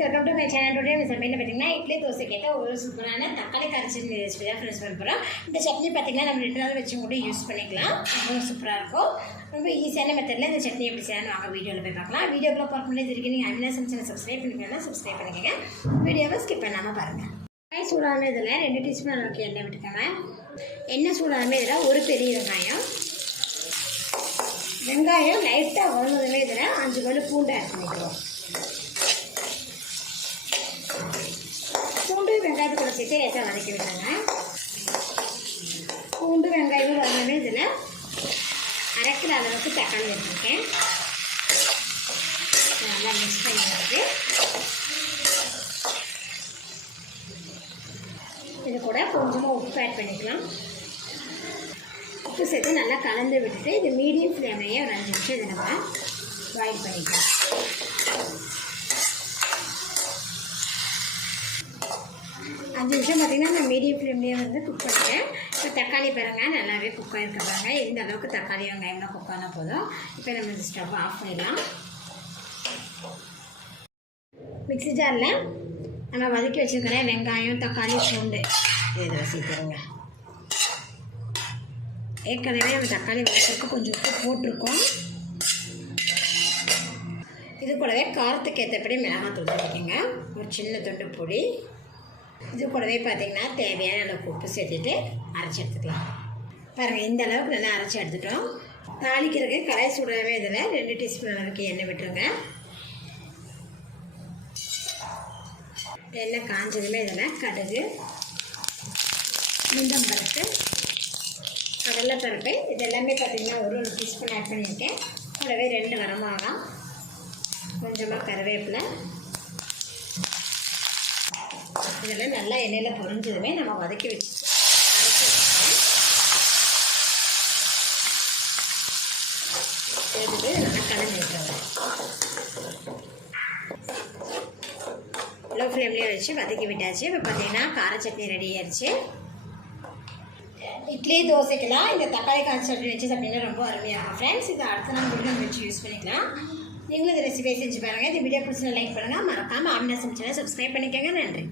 Welcome to my channel. Today நம்ம சமையல் பார்த்தீங்கன்னா இட்லி தோசைக்கு ஏற்ற ஒரு சூப்பரான தக்காளி கரைச்சி ரெசிபி தான் ஃப்ரெண்ட்ஸ் பண்ண போகிறோம். இந்த சட்னி பார்த்தீங்கன்னா நம்ம 2 நாள் வச்சு கூட யூஸ் பண்ணிக்கலாம். ரொம்ப சூப்பராக இருக்கும். ரொம்ப ஈஸியான மெத்தடில் இந்த சட்னி எப்படி செய்யணும் வாங்க வீடியோவில் போய் பார்க்கலாம். வீடியோக்குள்ள பார்க்க முடியாது இருக்கு. நீங்கள் அமினா சமைச்சனை சப்ஸ்கிரைப் பண்ணிக்கலாம். சப்ஸ்கிரைப் பண்ணிக்கோங்க. வீடியோவை ஸ்கிப் பண்ணாமல் பாருங்கள். காய் சூடான இதில் 2 டீஸ்பூன் அளவுக்கு எண்ணெய் விட்டுக்கோங்க. எண்ணெய் சூடான இதில் ஒரு பெரிய வெங்காயம் லைட்டாக வளர்ந்ததுமே இதில் 5 பல் பூண்டு ஆட் பண்ணிக்கிறோம். பூண்டு வெங்காயத்தை கூட சேர்த்து லேசாக வதக்கி விட்டாங்க. பூண்டு வெங்காயம் வதங்கவே இதில் அரைக்கிற அளவுக்கு தக்காளி வச்சுருக்கேன். நல்லா மிக்ஸ் பண்ணி வருது. இது கூட கொஞ்சமாக உப்பு ஆட் பண்ணிக்கலாம். உப்பு சேர்த்து நல்லா கலந்து விட்டுட்டு இது மீடியம் ஃப்ளேம்லேயே ஒரு 5 நிமிஷம் இதை நம்ம பாயில் பண்ணிக்கலாம். 5 நிமிஷம் பார்த்திங்கன்னா நான் மீடியம் ஃப்ளேம்லேயே குக் பண்ணிட்டேன். இப்போ தக்காளி பாருங்கள் நல்லாவே குக் ஆகிருக்க பாருங்கள். இந்த அளவுக்கு தக்காளி வெங்காயம்லாம் குக் ஆனால் போதும். இப்போ நம்ம இந்த ஸ்டவ் ஆஃப் பண்ணிடலாம். மிக்ஸி ஜாரில் நம்ம வதக்கி வச்சுருக்கிறேன் வெங்காயம் தக்காளி பூண்டு இதில் சேர்த்துருங்க. ஏற்கனவே நம்ம தக்காளி வதக்கிறதுக்கு கொஞ்சம் உப்பு போட்டிருக்கோம். இது கூடவே காரத்துக்கு ஏற்றபடி மிளகாத்தூள் சேர்த்துக்கோங்க. ஒரு சின்ன துண்டு பொடி. இது கூடவே பார்த்திங்கன்னா தேவையான அளவுக்கு உப்பு சேர்த்துட்டு அரைச்சி எடுத்துக்கலாம். பாருங்கள் இந்த அளவுக்கு நல்லா அரைச்சி எடுத்துட்டோம். தாளிக்கிறதுக்கு கடாய் சூடாகவே இதில் 2 டீஸ்பூன் அளவுக்கு எண்ணெய் விட்டுருங்க. எண்ணெய் காஞ்சதுமே இதில் கடுகு உளுந்தம் பருப்பு கடலைப்பருப்பு இது எல்லாமே பார்த்திங்கன்னா ஒரு டீஸ்பூன் ஆட் பண்ணியிருக்கேன். கூடவே 2 வரமிளகாய் கொஞ்சமாக கருவேப்பிலை இதெல்லாம் நல்லா எண்ணெயில் பொரிஞ்சதுமே நம்ம வதக்கி வச்சு சேர்த்துட்டு நல்லா கலந்து விட்டுருங்க. லோ ஃப்ளேம்லேயே வச்சு வதக்கி விட்டாச்சு. இப்போ பார்த்தீங்கன்னா கார சட்னி ரெடி ஆயிடுச்சு. இட்லி தோசைக்கெல்லாம் இந்த தக்காளி கார சட்னி வச்சு சாப்பிட்டீங்கன்னா ரொம்ப அருமையாகும் ஃப்ரெண்ட்ஸ். இதை அடுத்த நாள் கூட நம்ம வச்சு யூஸ் பண்ணிக்கலாம். நீங்களும் இந்த ரெசிபியை செஞ்சு பாருங்கள். இந்த வீடியோ பிடிச்சி லைக் பண்ணுங்கள். மறக்காமல் அமினா சமைச்சனை சப்ஸ்கிரைப் பண்ணிக்கோங்க. நன்றி.